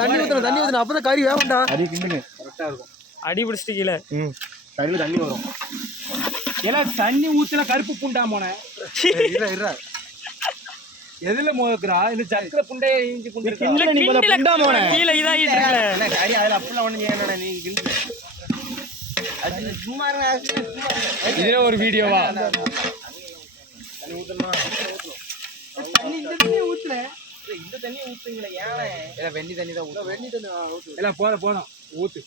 தண்ணி ஊத்துன அப்பதான் கறி வேகண்டா. அடி கிண்டுங்க கரெக்டா இருக்கும். அடி பிடிச்சிட்டு கீழே கையில தண்ணி வரும். எல்லாம் தண்ணி ஊத்துல கருப்பு புண்டா போனேன். எதுல மோதுக்குறா இந்த சக்கரை புண்டைய இஞ்சி புண்டை கீழே இதாகிட்டு இருக்கல கறி அதுல அப்பெல்லாம் ஒண்ணு ஏன்னா நீங்க கிண்டு சும்மா இதுல ஒரு வீடியோவா தண்ணி ஊத்தணுமா? இந்த தண்ணி ஊத்துங்களே ஏன் வெண்ணி தண்ணி தான் ஊத்து. வெண்ணி தண்ணி எல்லாம் போதும் ஊத்து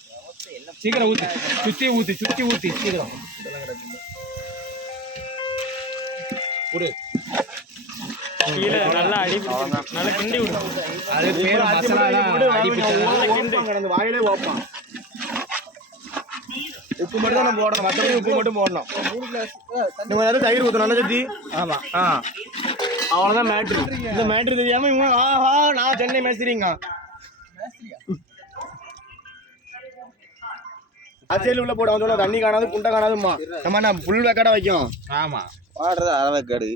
சீக்கிரம் ஊத்து. சுத்தி ஊத்தி சீக்கிரம் விடு. கீழே நல்லா அடி நல்லா கிண்டி விடு. அது பேர் மசாலா அந்த வாயிலே வைப்பான். உப்பு மட்டும் தான் நம்ம போடணும், மற்றபடி உப்பு மட்டும் போடணும். இந்த மாதிரி தயிர் ஊற்றணும் நல்லா சத்தி. ஆமா அவ்வளோதான் மேட்ரு. இந்த மேட்ரு தெரியாம இவங்க ஆஹா நான் சென்னை மேஸ்திரிங்க அச்சேரி உள்ள போட வந்து தண்ணி காணாது குண்டை காணாதுமா. நம்ம என்ன புல் வேக்காடா வைக்கும். ஆமா வாடுறது அரை வேக்காடு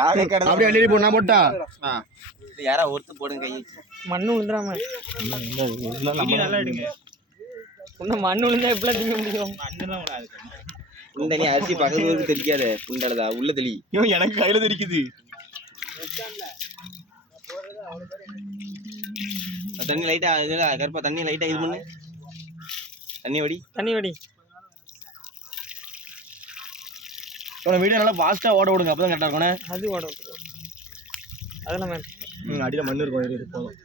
அப்படியே அள்ளி போட்டு நான் போட்டா யாரா ஒருத்து போடுங்க கை. மண்ணு விழுந்துடாம நல்லா எடுங்க. இன்னும் மண்ணு விழுந்தா எப்படிலாம் திங்க முடியும்? இந்த நீ அரிசி பக்கத்து தெரிக்காத புண்டலதா உள்ள தெளி. எனக்கு கையில தெரிக்குது. தண்ணி லைட்டா இதுல கருப்பா தண்ணி லைட்டா இது பண்ணு. தண்ணி வடி வீடியோ நல்லா ஃபாஸ்டா ஓட விடுங்க, அப்பதான் கரெக்டா இருக்கணும். அது ஓட அதெல்லாம் அடியில மண்ணு இருக்கும் போதும்.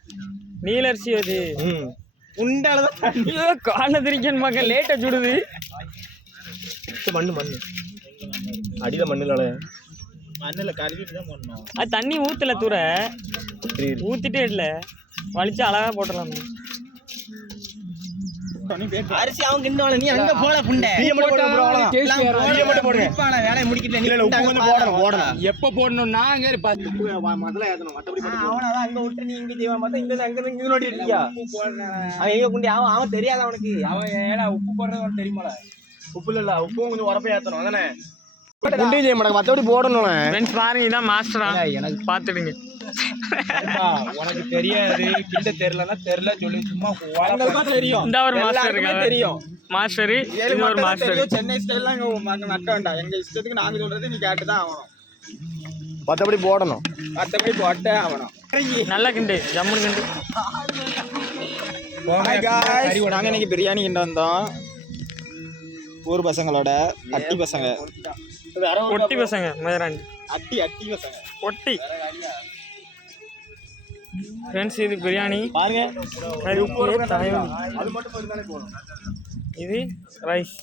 நீலரிசி அது உண்டாலதான் காண தெரிக்கன்னு பார்க்க லேட்டா சுடுது. மண்ணு அடியில மண்ணுல கழுவிட்டு தான் போடணும். அது தண்ணி ஊத்துல தூர ஊத்திட்டே இல்ல வலிச்சு அழகா போட்டுடலாமே. அரிசி அவங்க கிண்டோல நீ அங்க போல புண்டை வேலையை முடிக்கிட்டேன். எப்ப போடணும் நான் முதல்ல ஏத்தணும். மற்றபடி அவனதான் அங்க விட்டு நீ இங்க செய்வான் பார்த்தா இங்க அங்க இங்க நோட்டி இருக்கியா? அவன் எங்க குண்டி அவன் தெரியாத அவனுக்கு. அவன் ஏடா உப்பு போடுறது தெரியுமால? உப்பு இல்ல உப்பும் கொஞ்சம் உரப்பை ஏத்தணும். அதானே குண்டி செய்ய மாட்டாங்க, மற்றபடி போடணும். ஃப்ரெண்ட்ஸ் பாருங்க இதான் மாஸ்டரா எனக்கு பார்த்துடுங்க. உனக்கு தெரியாது கிண்ட தெரியல சொல்லி சும்மா தெரியும். இந்த ஒரு மாஸ்டர் இருக்காங்க தெரியும். மாஸ்டர் இது ஒரு மாஸ்டர். சென்னை ஸ்டைல்லாம் இங்க நட்ட வேண்டாம். எங்க இஷ்டத்துக்கு நாங்க சொல்றது நீ கேட்டுதான் ஆகணும். மற்றபடி போடணும். மற்றபடி போட்டே ஆகணும். நல்லா கிண்டு ஜம்முன்னு கிண்டு. நாங்க இன்னைக்கு பிரியாணி கிண்ட வந்தோம். ஊர் பசங்களோட அட்டி பசங்க ஒட்டி பசங்க மதுராண்டி அட்டி பசங்க ஒட்டி. ஃப்ரெண்ட்ஸ் இது பிரியாணி பாருங்க. உப்பு அது மட்டும் இது ரைஸ்.